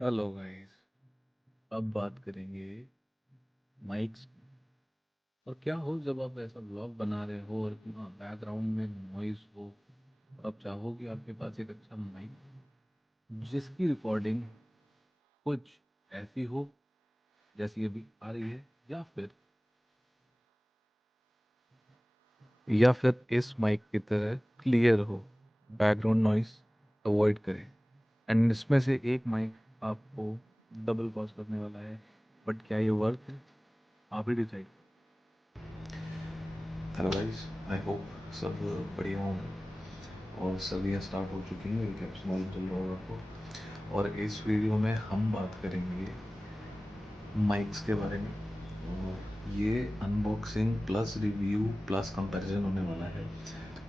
Hello guys. अब बात करेंगे माइक्स। और क्या हो जब आप ऐसा ब्लॉग बना रहे हो और बैकग्राउंड में नॉइज हो और आप चाहो कि आपके पास एक अच्छा माइक जिसकी रिकॉर्डिंग कुछ ऐसी हो जैसी अभी आ रही है, या फिर इस माइक की तरह क्लियर हो, बैकग्राउंड नॉइज अवॉइड करें। एंड इसमें से एक माइक आपको डबल कॉस्ट करने वाला है, बट क्या ये वर्थ है? आप ही decide. Hello guys, I hope सब बढ़िया होंगे और सभी स्टार्ट हो चुकी हैं। मेरी कैप्स मालूम चल रहा होगा आपको। और इस वीडियो में हम बात करेंगे माइक्स के बारे में। और ये unboxing plus review plus comparison होने वाला है।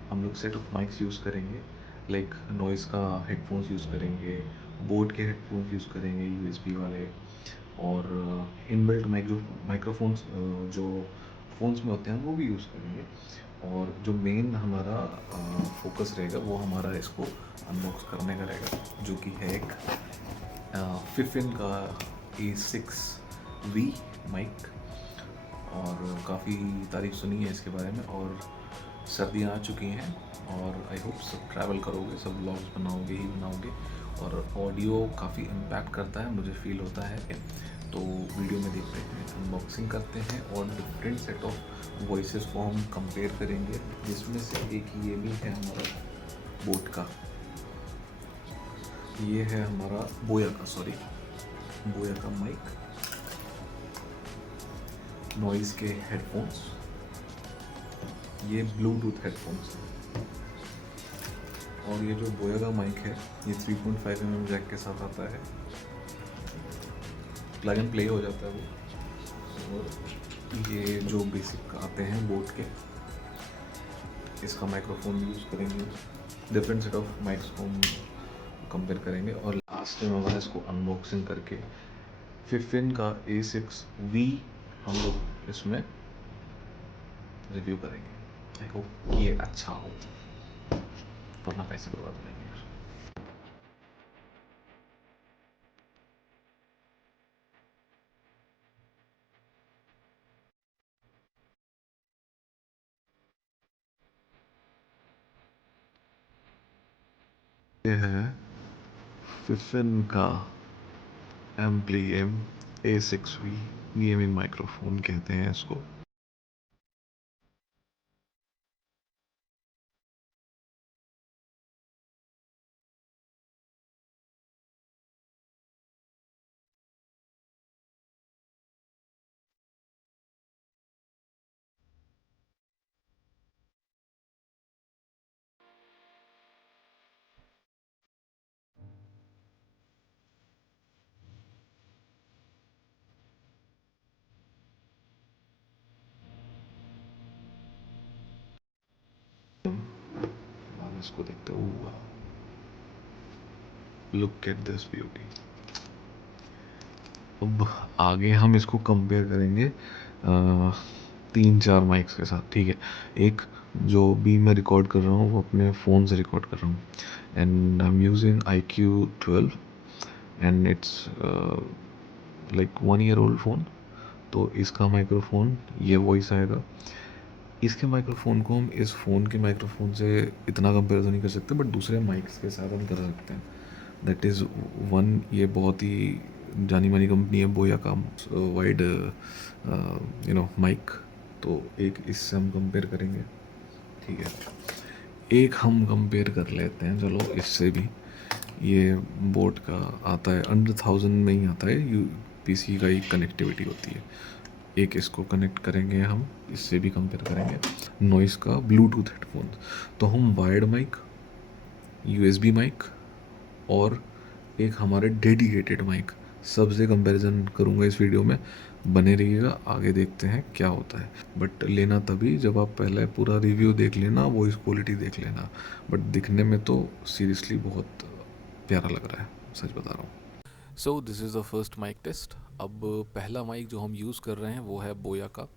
हम लोग सेट ऑफ माइक्स यूज़ करेंगे, लाइक नॉइस का हेडफोन्स यूज़ करेंगे, बोट के हेडफोन्स यूज़ करेंगे यूएसबी वाले, और इनबिल्ट माइक्रोफोन्स जो फ़ोन्स में होते हैं वो भी यूज़ करेंगे। और जो मेन हमारा फोकस रहेगा वो हमारा इसको अनबॉक्स करने का रहेगा, जो कि है एक फिफिन का A6V माइक। और काफ़ी तारीफ सुनी है इसके बारे में। और सर्दियाँ आ चुकी हैं और आई होप सब ट्रैवल करोगे, सब व्लॉग्स बनाओगे ही बनाओगे। और ऑडियो काफ़ी इम्पैक्ट करता है, मुझे फील होता है। तो वीडियो में देखते हैं, अनबॉक्सिंग करते हैं और डिफरेंट सेट ऑफ वॉइसेस को हम कंपेयर करेंगे, जिसमें से एक ये भी है हमारा बोट का, ये है हमारा बोया का माइक, नॉइज़ के हेडफोन्स, ये ब्लूटूथ हेडफोन्स हैं। और ये जो बोया का माइक है ये 3.5 mm जैक के साथ आता है, प्लग एंड प्ले हो जाता है वो। और ये जो बेसिक आते हैं बोट के, इसका माइक्रोफोन यूज़ करेंगे, डिफरेंट सेट ऑफ माइक्स को हम कंपेयर करेंगे। और लास्ट में हमारा इसको अनबॉक्सिंग करके फिफिन का A6V हम लोग इसमें रिव्यू करेंगे। आई होप ये अच्छा हो, वरना पैसे बर्बाद हो जाएंगे यार। ये है फिफिन का एम्पली A6V गेमिंग माइक्रोफोन कहते हैं इसको। इसको देखते हो, लुक एट दिस ब्यूटी। अब आगे हम इसको कंपेयर करेंगे 3-4 माइक्स के साथ, ठीक है। एक जो भी मैं रिकॉर्ड कर रहा हूँ वो अपने फ़ोन से रिकॉर्ड कर रहा हूँ, and I am using IQ12 and it's like 1 year old phone. तो इसका माइक्रोफोन ये वॉइस आएगा। इसके माइक्रोफोन को हम इस फ़ोन के माइक्रोफोन से इतना कंपेयर तो नहीं कर सकते, बट दूसरे माइक्स के साथ हम कर सकते हैं। दैट इज़ वन, ये बहुत ही जानी मानी कंपनी है बोया का वाइड माइक। तो एक इससे हम कंपेयर करेंगे, ठीक है। एक हम कंपेयर कर लेते हैं चलो इससे भी। ये बोट का आता है, अंडर 1000 में ही आता है, यूपीसी का ही कनेक्टिविटी होती है। एक इसको कनेक्ट करेंगे हम, इससे भी कंपेयर करेंगे नॉइस का ब्लूटूथ हेडफोन। तो हम वायर्ड माइक, यूएसबी माइक और एक हमारे डेडिकेटेड माइक, सबसे कंपैरिजन करूँगा इस वीडियो में। बने रहिएगा, आगे देखते हैं क्या होता है। बट लेना तभी जब आप पहले पूरा रिव्यू देख लेना, वॉइस क्वालिटी देख लेना। बट दिखने में तो सीरियसली बहुत प्यारा लग रहा है, सच बता रहा हूँ। So this is the first mic test. अब पहला माइक जो हम यूज़ कर रहे हैं वो है बोया का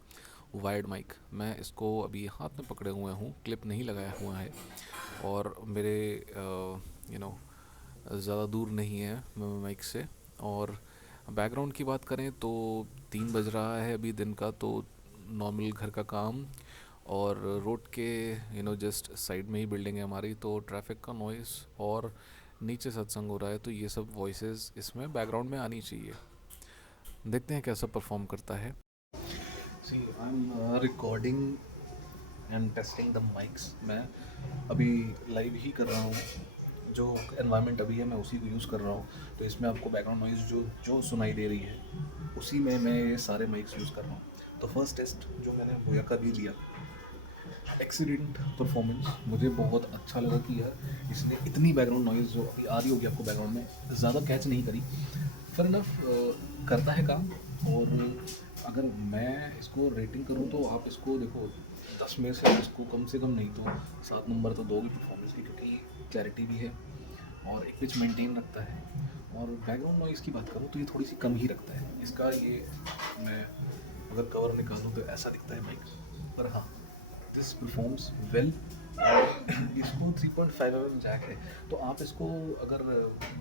वायर्ड माइक। मैं इसको अभी हाथ में पकड़े हुए हूँ, क्लिप नहीं लगाया हुआ है, और मेरे ज़्यादा दूर नहीं है माइक से। और बैकग्राउंड की बात करें तो 3 बज रहा है अभी दिन का, तो नॉर्मल घर का काम, और रोड के जस्ट साइड में ही बिल्डिंग है हमारी, तो ट्रैफिक का नॉइस और नीचे सत्संग हो रहा है, तो ये सब वॉइसेस इसमें बैकग्राउंड में आनी चाहिए। देखते हैं कैसा परफॉर्म करता है। See I am recording and testing the mics. मैं अभी लाइव ही कर रहा हूँ, जो एनवायरनमेंट अभी है मैं उसी को यूज़ कर रहा हूँ। तो इसमें आपको बैकग्राउंड नॉइज़ जो जो सुनाई दे रही है उसी में मैं ये सारे माइक्स यूज़ कर रहा हूँ। तो फर्स्ट टेस्ट जो मैंने बोया का भी लिया, एक्सीडेंट परफॉर्मेंस मुझे बहुत अच्छा लगा कि यार इसने इतनी बैकग्राउंड नॉइज़ जो अभी आ रही होगी आपको बैकग्राउंड में ज़्यादा कैच नहीं करी। फिर इनफ करता है काम। और अगर मैं इसको रेटिंग करूँ तो आप इसको देखो 10 में से इसको कम से कम नहीं तो 7 नंबर तो दोगे परफॉर्मेंस की, क्योंकि क्लैरिटी भी है और एक पिच मेंटेन रखता है। और बैकग्राउंड नॉइज़ की बात करूँ तो ये थोड़ी सी कम ही रखता है इसका। ये मैं अगर कवर निकालूँ तो ऐसा दिखता है माइक, पर हाँ दिस परफॉर्म्स वेल। इसको 3.5 mm जैक है, तो आप इसको अगर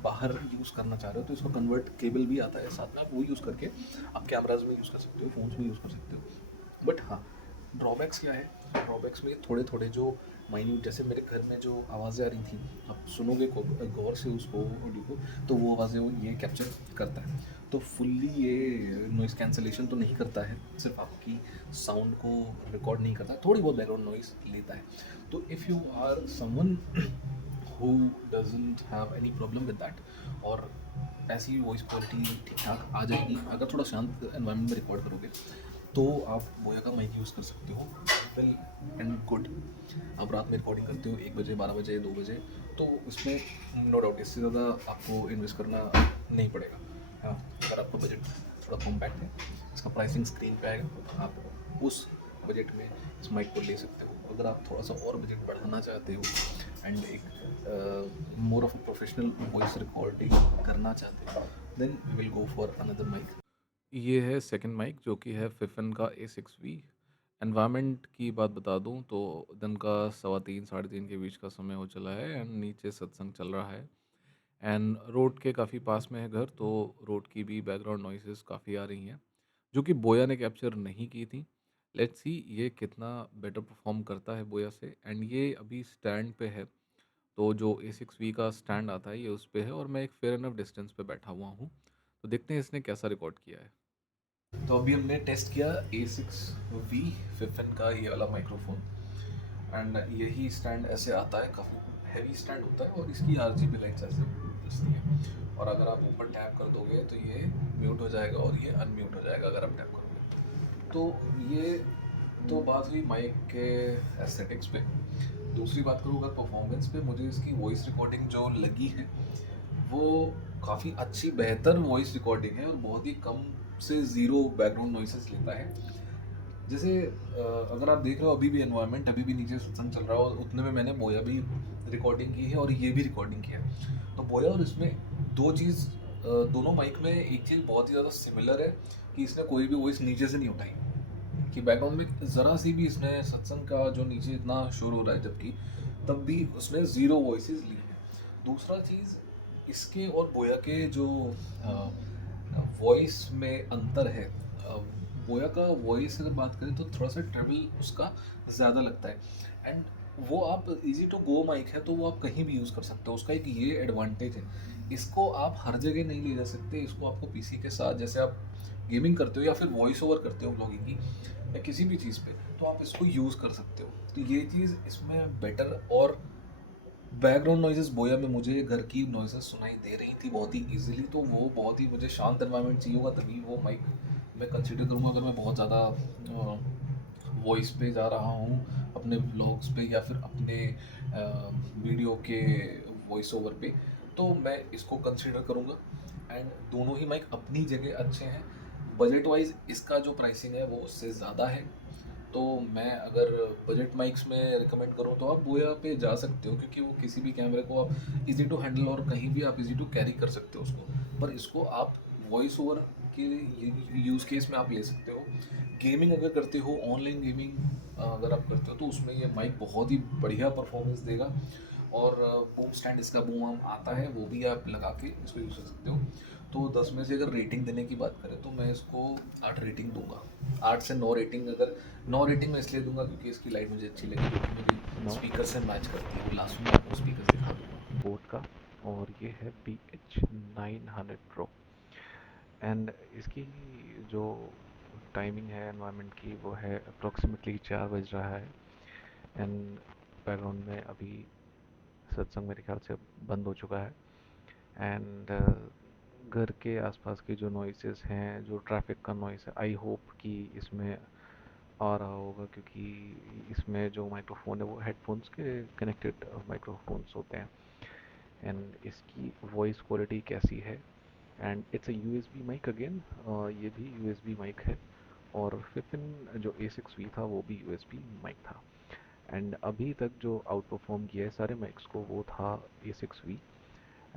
बाहर यूज़ करना चाह रहे हो तो इसको कन्वर्ट केबल भी आता है साथ में, आप वो यूज़ करके आप कैमराज में यूज़ कर सकते हो, फ़ोन्स में यूज़ कर सकते हो। बट हाँ ड्रॉबैक्स क्या है, ड्रॉबैक्स में थोड़े थोड़े जो माइन्यूट, जैसे मेरे घर में जो आवाज़ें आ रही थी, आप सुनोगे गौर से उसको ऑडियो को, तो वो आवाज़ें वो ये कैप्चर करता है। तो फुल्ली ये नॉइज़ कैंसलेशन तो नहीं करता है, सिर्फ आपकी साउंड को रिकॉर्ड नहीं करता, थोड़ी बहुत बैकग्राउंड नॉइज़ लेता है। तो if you are someone who doesn't have any problem with that, और ऐसी वॉइस क्वालिटी ठीक ठाक आ जाएगी अगर थोड़ा शांत एनवायरनमेंट में रिकॉर्ड करोगे, तो आप बोया का माइक यूज़ कर सकते हो वेल एंड गुड। आप रात में रिकॉर्डिंग करते हो 1 बजे, 12 बजे, 2 बजे, तो इसमें नो डाउट इससे ज़्यादा आपको इन्वेस्ट करना नहीं पड़ेगा। हाँ अगर आपका बजट थोड़ा कॉम्पैक्ट है, इसका प्राइसिंग स्क्रीन पे आएगा, आप उस बजट में इस माइक को ले सकते हो। अगर आप थोड़ा सा और बजट बढ़ाना चाहते हो एंड एक more of a professional voice recording करना चाहते हो, then we will go for another mic. ये है सेकंड माइक जो कि है फिफन का A6V। एनवायरनमेंट की बात बता दूं तो दिन का 3:15 3:30 के बीच का समय हो चला है एंड नीचे सत्संग चल रहा है एंड रोड के काफ़ी पास में है घर, तो रोड की भी बैकग्राउंड नॉइसेस काफ़ी आ रही हैं जो कि बोया ने कैप्चर नहीं की थी। लेट्स सी ये कितना बेटर परफॉर्म करता है बोया से। एंड ये अभी स्टैंड पे है, तो जो A6V का स्टैंड आता है ये उस पे है और मैं एक फेयर इनफ डिस्टेंस पे बैठा हुआ हूँ, तो देखते हैं इसने कैसा रिकॉर्ड किया है। तो अभी हमने टेस्ट किया A6V फिफिन का ये वाला माइक्रोफोन, एंड यही स्टैंड ऐसे आता है, काफ़ी हैवी स्टैंड होता है और इसकी RGB लाइट्स ऐसे जलती है। और अगर आप ऊपर टैप कर दोगे तो ये म्यूट हो जाएगा और ये अनम्यूट हो जाएगा अगर आप टैप करोगे। तो ये तो बात हुई माइक के एस्थेटिक्स पे। दूसरी बात करूँ अगर परफॉर्मेंस पे, मुझे इसकी वॉइस रिकॉर्डिंग जो लगी है वो काफ़ी अच्छी बेहतर वॉइस रिकॉर्डिंग है और बहुत ही कम से ज़ीरो बैकग्राउंड नॉइसेस लेता है। जैसे अगर आप देख रहे हो अभी भी एनवायरनमेंट, अभी भी नीचे सत्संग चल रहा है और उतने में मैंने बोया भी रिकॉर्डिंग की है और ये भी रिकॉर्डिंग किया है। तो बोया और इसमें दो चीज़, दोनों माइक में एक चीज़ बहुत ही ज़्यादा सिमिलर है कि इसने कोई भी वॉइस नीचे से नहीं उठाई, कि बैकग्राउंड में ज़रा सी भी इसने सत्संग का जो नीचे इतना शोर हो रहा है जबकि तब भी उसने ज़ीरो वॉइसेस ली हैं। दूसरा चीज़, इसके और बोया के जो वॉइस में अंतर है, बोया का वॉइस अगर बात करें तो थोड़ा सा ट्रेवल उसका ज़्यादा लगता है, एंड वो आप इजी टू गो माइक है तो वो आप कहीं भी यूज़ कर सकते हो, उसका एक ये एडवांटेज है। इसको आप हर जगह नहीं ले जा सकते, इसको आपको पीसी के साथ, जैसे आप गेमिंग करते हो या फिर वॉइस ओवर करते हो ब्लॉगिंग की या किसी भी चीज़ पे, तो आप इसको यूज़ कर सकते हो। तो ये चीज़ इसमें बेटर। और बैकग्राउंड नॉइजेस बोया में मुझे घर की नॉइजेस सुनाई दे रही थी बहुत ही इजीली, तो वो बहुत ही मुझे शांत एनवायरनमेंट चाहिए होगा तभी वो माइक मैं कंसिडर करूँगा। अगर मैं बहुत ज़्यादा वॉइस पे जा रहा हूँ अपने ब्लॉग्स पे या फिर अपने वीडियो के वॉइस ओवर पे, तो मैं इसको कंसिडर करूँगा। एंड दोनों ही माइक अपनी जगह अच्छे हैं। बजट वाइज इसका जो प्राइसिंग है वो उससे ज़्यादा है, तो मैं अगर बजट माइक्स में रिकमेंड करूँ तो आप बोया पे जा सकते हो, क्योंकि वो किसी भी कैमरे को आप इजी टू हैंडल और कहीं भी आप इजी टू कैरी कर सकते हो उसको। पर इसको आप वॉइस ओवर के यूज़ केस में आप ले सकते हो। गेमिंग अगर करते हो, ऑनलाइन गेमिंग अगर आप करते हो तो उसमें ये माइक बहुत ही बढ़िया परफॉर्मेंस देगा। और बूम स्टैंड इसका बूम आर्म आता है, वो भी आप लगा के इसको यूज़ कर सकते हो। तो 10 में से अगर रेटिंग देने की बात करें तो मैं इसको 8 रेटिंग दूंगा। 8 से 9 रेटिंग, अगर 9 रेटिंग मैं इसलिए दूंगा क्योंकि इसकी लाइट मुझे अच्छी लगी, जो कि मेरी स्पीकर से मैच करती है। वो लास्ट में आपको स्पीकर दिखा दूंगा बोट का। और ये है BH900 Pro। एंड इसकी जो टाइमिंग है एनवायरनमेंट की, वो है अप्रोक्सीमेटली 4 बज रहा है। एंड बैकग्राउंड में अभी सत्संग मेरे ख्याल से बंद हो चुका है। एंड घर के आसपास के जो नॉइसेस हैं, जो ट्रैफिक का नॉइस है, आई होप कि इसमें आ रहा होगा, क्योंकि इसमें जो माइक्रोफोन है वो हेडफोन्स के कनेक्टेड माइक्रोफोन्स होते हैं। एंड इसकी वॉइस क्वालिटी कैसी है, and it's a USB mic again, ये भी USB माइक है। और फिफिन जो A6V था वो भी USB माइक था। एंड अभी तक जो आउट परफॉर्म किया है सारे माइक्स को वो था A6V।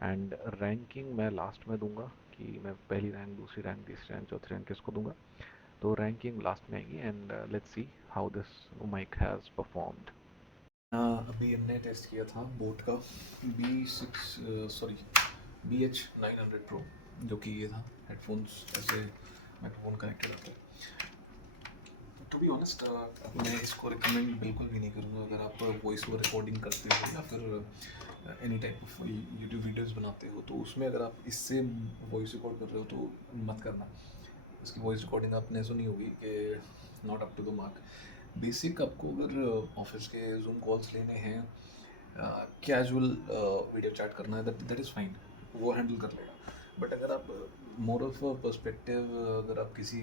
एंड रैंकिंग मैं लास्ट में दूंगा, कि मैं पहली रैंक, दूसरी रैंक, तीसरी रैंक, चौथी रैंक किसको दूंगा। तो रैंकिंग लास्ट में आएगी। And let's see how this mic has performed. अभी हमने टेस्ट किया था बोट का BH900 Pro, जो कि ये था। हेडफोन्स ऐसे माइक्रोफोन कनेक्टेड होता है। टू बी ऑनेस्ट, मैं इसको रिकमेंड बिल्कुल भी नहीं करूँगा अगर आप वॉइस ओवर रिकॉर्डिंग करते हो या फिर any type of YouTube videos बनाते हो, तो उसमें अगर आप इससे वॉइस रिकॉर्ड कर रहे हो तो मत करना। इसकी वॉइस रिकॉर्डिंग आपने सुनी होगी कि not up to the mark. Basic आपको अगर ऑफिस के जूम कॉल्स लेने हैं, कैजुअल वीडियो चैट करना है, दैट इज़ फाइन, वो हैंडल कर लेगा। बट अगर आप मोरल फॉर पर्सपेक्टिव, अगर आप किसी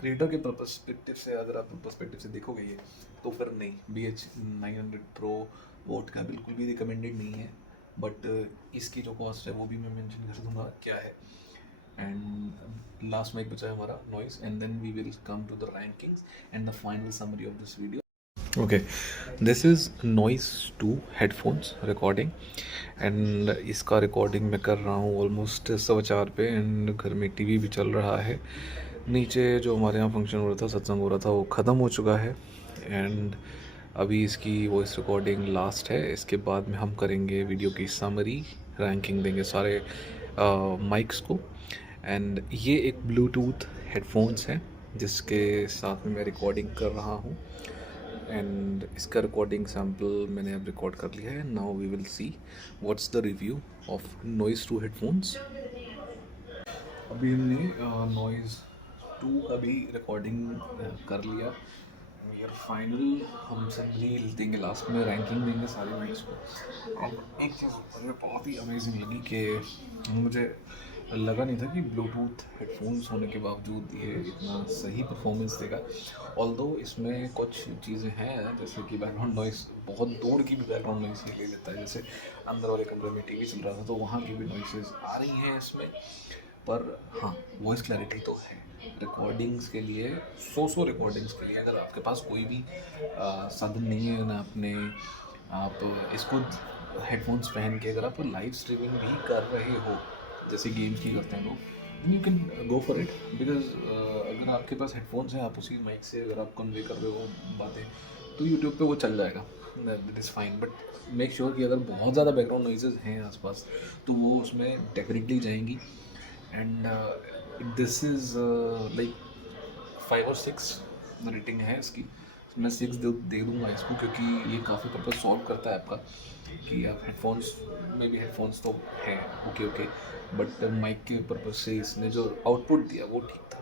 क्रिएटर के पर्सपेक्टिव से, अगर आप पर्सपेक्टिव से देखोगे ये, तो फिर नहीं, BH900 Pro वोट का बिल्कुल भी रिकमेंडेड नहीं है। बट इसकी जो कॉस्ट है वो भी मैं मेंशन कर दूंगा क्या है। एंड लास्ट में एक बचा है हमारा Noise, and then we will come to the rankings and the final summary of this video. Okay, this is Noise 2 headphones recording. And इसका रिकॉर्डिंग मैं कर रहा हूँ ऑलमोस्ट 4:15 पे। एंड घर में टीवी भी चल रहा है। नीचे जो हमारे यहाँ फंक्शन हो रहा था, सत्संग हो रहा था, वो ख़त्म हो चुका है। एंड अभी इसकी वॉइस रिकॉर्डिंग लास्ट है। इसके बाद में हम करेंगे वीडियो की समरी, रैंकिंग देंगे सारे माइक्स को। एंड ये एक ब्लूटूथ हेडफोन्स है जिसके साथ में मैं रिकॉर्डिंग कर रहा हूँ। एंड इसका रिकॉर्डिंग सैम्पल मैंने अब रिकॉर्ड कर लिया है। Now we will see what's the review of Noise 2 headphones. अभी हमने नॉइज़ 2 का भी रिकॉर्डिंग कर लिया। वी आर फाइनल, हम सब रील देंगे लास्ट में, रैंकिंग देंगे सारे माइक्स को। एंड एक चीज़ मुझे बहुत ही अमेजिंग लगी कि मुझे लगा नहीं था कि ब्लूटूथ हेडफोन्स होने के बावजूद ये इतना सही परफॉर्मेंस देगा। ऑल्दो इसमें कुछ चीज़ें हैं, जैसे कि बैकग्राउंड नॉइस, बहुत दूर की भी बैकग्राउंड नॉइस ले लेता है। जैसे अंदर वाले कमरे में टीवी चल रहा था तो वहाँ की भी नॉइसेस आ रही हैं इसमें। पर हाँ, वॉइस क्लैरिटी तो है। रिकॉर्डिंग्स के लिए, सो रिकॉर्डिंग्स के लिए अगर आपके पास कोई भी साधन नहीं है ना, अपने आप इसको हेडफोन्स पहन के अगर आप लाइव स्ट्रीमिंग भी कर रहे हो, जैसे गेम्स की करते हैं लोग, you can go for it. Because अगर आपके पास हेडफोन्स हैं, आप उसी माइक से अगर आप कन्वे कर रहे हो बातें, तो यूट्यूब पे वो चल जाएगा, that is fine. But make sure कि अगर बहुत ज़्यादा बैकग्राउंड नॉइजेज हैं आसपास, तो वो उसमें डेफिनेटली जाएंगी। एंड दिस इज़ लाइक 5 और 6 रेटिंग है इसकी। मैं 6 दे दूँगा इसको, क्योंकि ये काफ़ी पर्पज़ सॉल्व करता है आपका, कि आप हेडफोन्स में भी, हेडफोन्स तो हैं ओके ओके, बट माइक के पर्पज़ से इसने जो आउटपुट दिया वो ठीक था।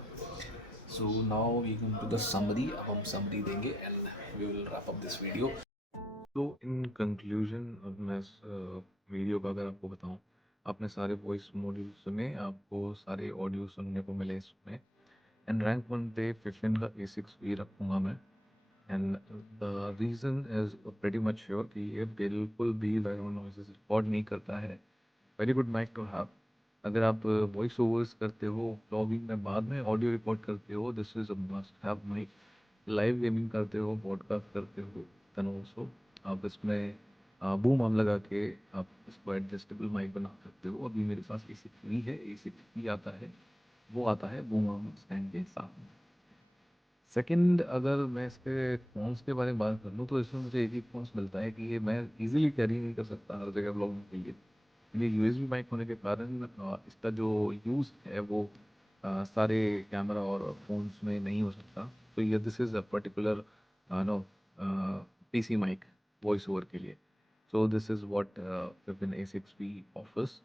So now we come to the summary. अब हम समरी देंगे and we will wrap up this video. तो इन कंक्लूजन, अब मैं वीडियो का अगर आपको बताऊं, आपने सारे वॉइस मॉड्यूल सुने, आपको सारे ऑडियो सुनने को मिले इसमें। एंड रैंक 1 पे फिफ्टीन का A6V रखूँगा मैं। And the reason is pretty much sure कि ये बिल्कुल भी बैकग्राउंड नॉइसेस रिकॉर्ड नहीं करता है। Very good mic to have. अगर आप वॉइस ओवर्स करते हो, ब्लॉगिंग में बाद में ऑडियो रिकॉर्ड करते हो, this is a must have mic. Live gaming करते हो, पॉडकास्ट करते हो, देन ऑल्सो आप इसमें बूम आर्म लगा के आप इसको एडजस्टेबल माइक बना सकते हो। अभी मेरे पास A6V है, A6V आता है, वो आता है बूम आर्म स्टैंड के साथ में। सेकंड, अगर मैं इसके फ़ोन्स के बारे में बात कर लूँ तो इसमें मुझे एक ही फ़ोन्स मिलता है कि ये मैं ईज़िली कैरी नहीं कर सकता हर जगह व्लॉगिंग के लिए। ये यूएसबी माइक होने के कारण इसका जो यूज़ है वो सारे कैमरा और फ़ोन्स में नहीं हो सकता। तो ये this is a particular no PC mic voice over के लिए। So this is what Pippin A6B offers.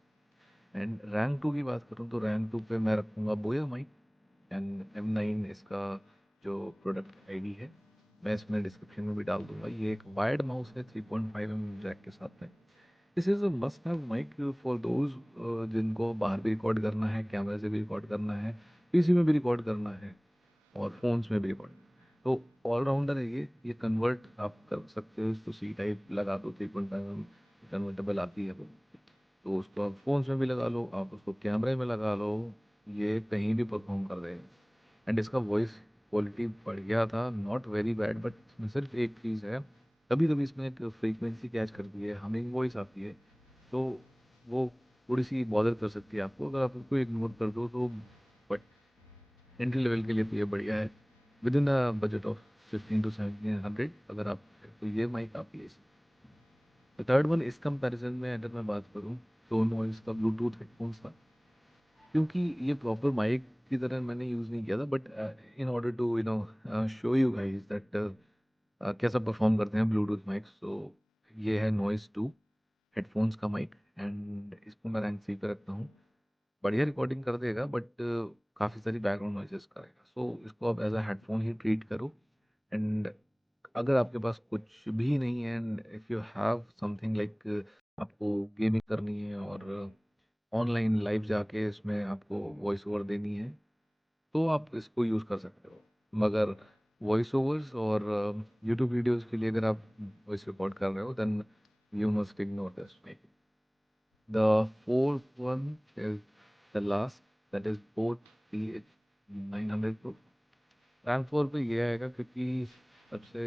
And rank 2 की बात करूँ तो रैंक 2 पे मैं रखूँगा बोया माइक। एंड M9 इसका जो प्रोडक्ट आईडी है मैं इसमें डिस्क्रिप्शन में भी डाल दूंगा। ये एक वायर्ड माउस है 3.5 mm जैक के साथ में। This is a must have mic for those जिनको बाहर भी रिकॉर्ड करना है, कैमरे से भी रिकॉर्ड करना है, पीसी में भी रिकॉर्ड करना है और फ़ोन्स में भी रिकॉर्ड। तो ऑलराउंडर है ये कन्वर्ट आप कर सकते हो इसको। सी टाइप लगा दो, 3.5 mm कन्वर्टेबल आती है वो। तो उसको आप फ़ोन्स में भी लगा लो, आप उसको कैमरे में लगा लो, ये कहीं भी परफॉर्म कर देगा। एंड इसका वॉइस क्वालिटी बढ़िया था, नॉट वेरी बैड, बट इसमें सिर्फ एक चीज़ है, कभी कभी इसमें एक फ्रीक्वेंसी कैच करती है, हमिंग वॉइस आती है, तो वो थोड़ी सी बॉदर कर सकती है आपको। अगर आप उसको इग्नोर कर दो तो, बट एंट्री लेवल के लिए तो ये बढ़िया है। With in a budget of 15 to 1700 अगर आप, तो ये माइक आप ले सकते। थर्ड वन इस कंपैरिजन में अगर मैं बात करूँ तो नॉइस का ब्लूटूथ हेडफोन्स था। क्योंकि ये प्रॉपर माइक की तरह मैंने यूज़ नहीं किया था, but in order to show you guys that कैसा परफॉर्म करते हैं ब्लूटूथ माइक्स। तो ये है नॉइस 2 हेडफोन्स का माइक एंड इसको मैं रैंक 3 पे रखता हूँ। बढ़िया रिकॉर्डिंग कर देगा, बट काफ़ी सारी बैकग्राउंड नॉइसेस करेगा। सो इसको आप एज अ हेडफोन ही ट्रीट करो। एंड अगर आपके पास कुछ भी नहीं है and if you have something like, आपको गेमिंग करनी है और ऑनलाइन लाइव जाके इसमें आपको वॉइस ओवर देनी है, तो आप इसको यूज़ कर सकते हो। मगर वॉइस ओवर्स और यूट्यूब वीडियोस के लिए अगर आप वॉइस रिकॉर्ड कर रहे हो then you must ignore this mic. The fourth one is the last, that is Boat PH900 Pro। Rank 4 पे ये आएगा क्योंकि सबसे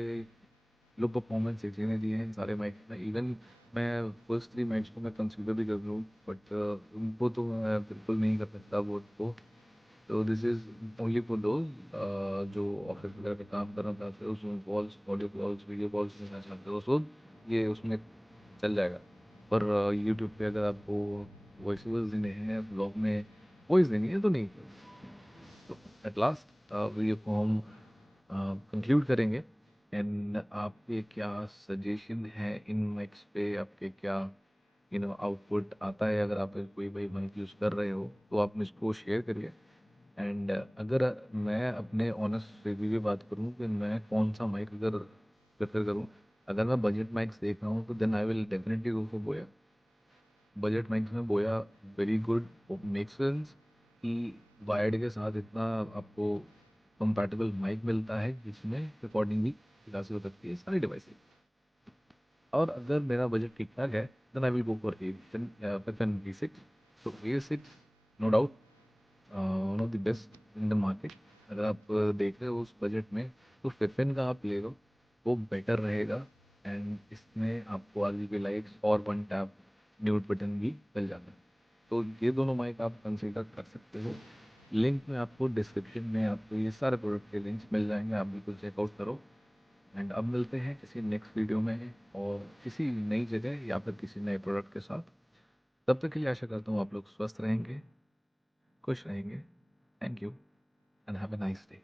लो परफॉर्मेंस इसी ने दिए हैं इन सारे माइक में। इवन मैं फर्स्ट 3 माइक्स को मैं कंसीडर भी कर लूँ, बट उनको तो मैं बिल्कुल नहीं कर सकता वोट को। तो this is only for those जो ऑफिस वगैरह पे काम करना चाहते हो, उसमें calls, audio calls, video calls लेना चाहते हो, सो ये उसमें चल जाएगा। पर यूट्यूब पे अगर आपको वॉइस ओवर्स देने हैं, ब्लॉग में वॉइस देनी है तो नहीं। तो एट लास्ट वीडियो को हम कंक्लूड करेंगे। एंड आपके क्या सजेशन है इन माइक्स पे, आपके क्या आउटपुट आता है? अगर आप कोई भाई माइक यूज़ कर रहे हो तो आप मुझको शेयर करिए। एंड अगर मैं अपने ऑनेस्ट रिव्यू की बात करूँ कि मैं कौन सा माइक अगर प्रेफर करूँ, अगर मैं बजट माइक्स देख रहा हूँ तो then I will definitely go for Boya. Budget mics में Boya very good make sense कि वायर्ड के साथ इतना आपको कंपैटिबल माइक मिलता है जिसमें रिकॉर्डिंग भी खासी हो सकती है सारी डिवाइस। और अगर मेरा बजट ठीक ठाक है then I will go for Pippin V6। तो V6 no doubt one of the best in the market. अगर आप देख रहे हो उस बजट में तो Pippin का आप ले लो, वो बेटर रहेगा। एंड इसमें आपको RGB लाइट्स और वन टैप म्यूट बटन भी मिल जाता है। तो ये दोनों माइक आप कंसीडर कर सकते हो। लिंक में आपको डिस्क्रिप्शन में आपको ये सारे प्रोडक्ट के लिंक्स मिल जाएंगे, आप बिल्कुल चेकआउट करो। एंड अब मिलते हैं किसी नेक्स्ट वीडियो में और किसी नई जगह या फिर किसी नए प्रोडक्ट के साथ। तब तक के लिए आशा करता हूँ आप लोग स्वस्थ रहेंगे, खुश रहेंगे। Thank you and have a nice day.